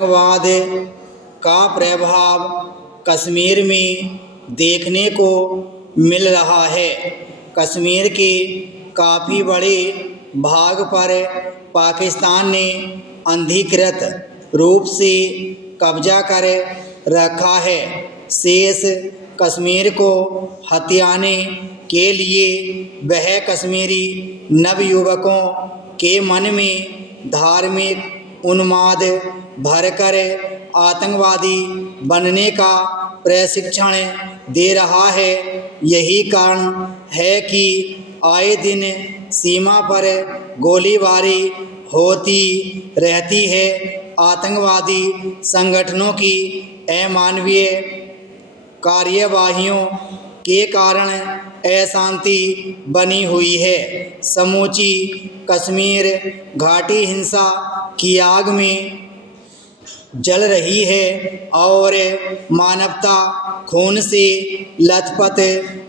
आतंकवाद का प्रभाव कश्मीर में देखने को मिल रहा है। कश्मीर के काफ़ी बड़े भाग पर पाकिस्तान ने अनधिकृत रूप से कब्जा कर रखा है। शेष कश्मीर को हथियाने के लिए वह कश्मीरी नवयुवकों के मन में धार्मिक उन्माद भरकर आतंकवादी बनने का प्रशिक्षण दे रहा है। यही कारण है कि आए दिन सीमा पर गोलीबारी होती रहती है। आतंकवादी संगठनों की अमानवीय कार्यवाहियों के कारण अशांति बनी हुई है। समूची कश्मीर घाटी हिंसा की आग में जल रही है और मानवता खून से लथपथ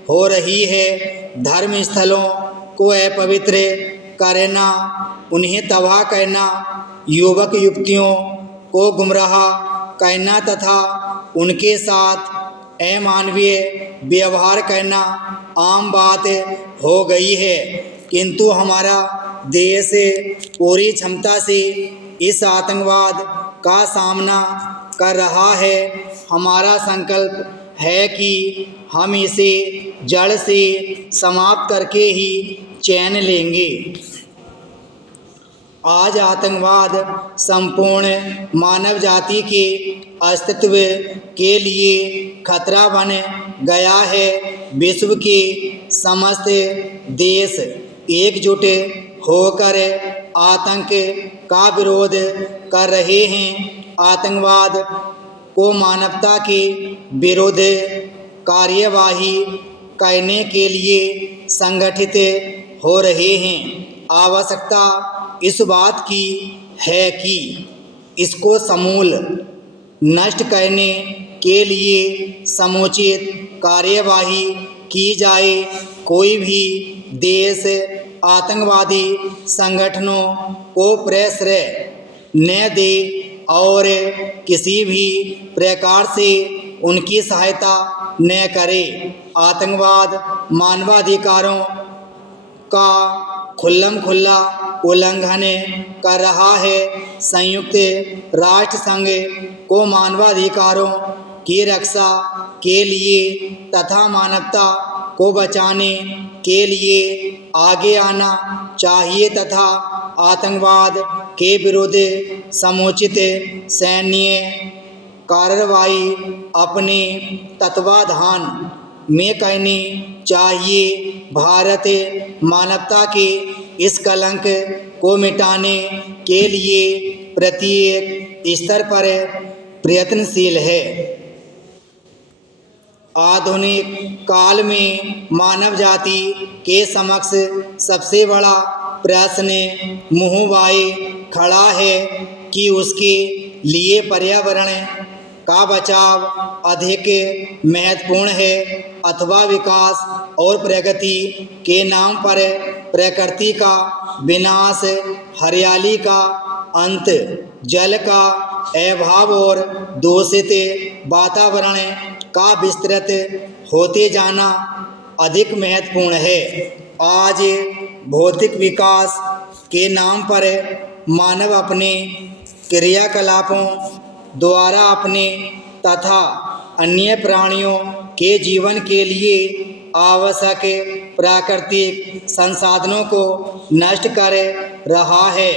हो रही है। धर्म स्थलों को अपवित्र करना, उन्हें तबाह करना, युवक युवतियों को गुमराह करना तथा उनके साथ अमानवीय व्यवहार करना आम बात हो गई है। किंतु हमारा देश पूरी क्षमता से इस आतंकवाद का सामना कर रहा है। हमारा संकल्प है कि हम इसे जड़ से समाप्त करके ही चैन लेंगे। आज आतंकवाद संपूर्ण मानव जाति के अस्तित्व के लिए खतरा बन गया है। विश्व के समस्त देश एकजुट होकर आतंक का विरोध कर रहे हैं। आतंकवाद को मानवता के विरुद्ध कार्यवाही करने के लिए संगठित हो रहे हैं। आवश्यकता इस बात की है कि इसको समूल नष्ट करने के लिए समुचित कार्यवाही की जाए। कोई भी देश आतंकवादी संगठनों को प्रश्रय न दे और किसी भी प्रकार से उनकी सहायता न करे। आतंकवाद मानवाधिकारों का खुल्लम-खुल्ला उल्लंघन कर रहा है। संयुक्त राष्ट्र संघ को मानवाधिकारों की रक्षा के लिए तथा मानवता को बचाने के लिए आगे आना चाहिए तथा आतंकवाद के विरुद्ध समुचित सैन्य कार्रवाई अपने तत्वाधान में करनी चाहिए। भारत मानवता के इस कलंक को मिटाने के लिए प्रत्येक स्तर पर प्रयत्नशील है। आधुनिक काल में मानव जाति के समक्ष सबसे बड़ा प्रश्न मुँहबाए खड़ा है कि उसके लिए पर्यावरण का बचाव अधिक महत्वपूर्ण है अथवा विकास और प्रगति के नाम पर प्रकृति का विनाश, हरियाली का अंत, जल का अभाव और दूषित वातावरण का विस्तृत होते जाना अधिक महत्वपूर्ण है। आज भौतिक विकास के नाम पर मानव अपने क्रियाकलापों द्वारा अपने तथा अन्य प्राणियों के जीवन के लिए आवश्यक प्राकृतिक संसाधनों को नष्ट कर रहा है।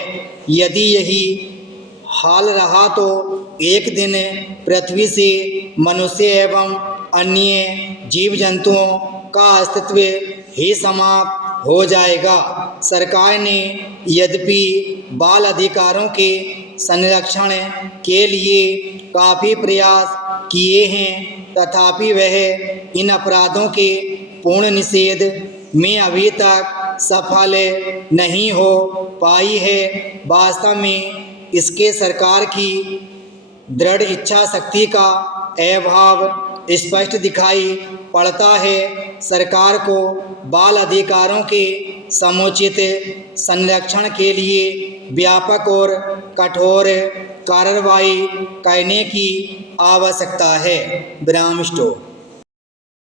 यदि यही हाल रहा तो एक दिन पृथ्वी से मनुष्य एवं अन्य जीव जंतुओं का अस्तित्व ही समाप्त हो जाएगा। सरकार ने यद्यपि बाल अधिकारों के संरक्षण के लिए काफ़ी प्रयास किए हैं, तथापि वह इन अपराधों के पूर्ण निषेध में अभी तक सफल नहीं हो पाई है। वास्तव में इसके सरकार की दृढ़ इच्छा शक्ति का अभाव स्पष्ट दिखाई पड़ता है। सरकार को बाल अधिकारों के समुचित संरक्षण के लिए व्यापक और कठोर कार्रवाई करने की आवश्यकता है। विराम स्टॉप।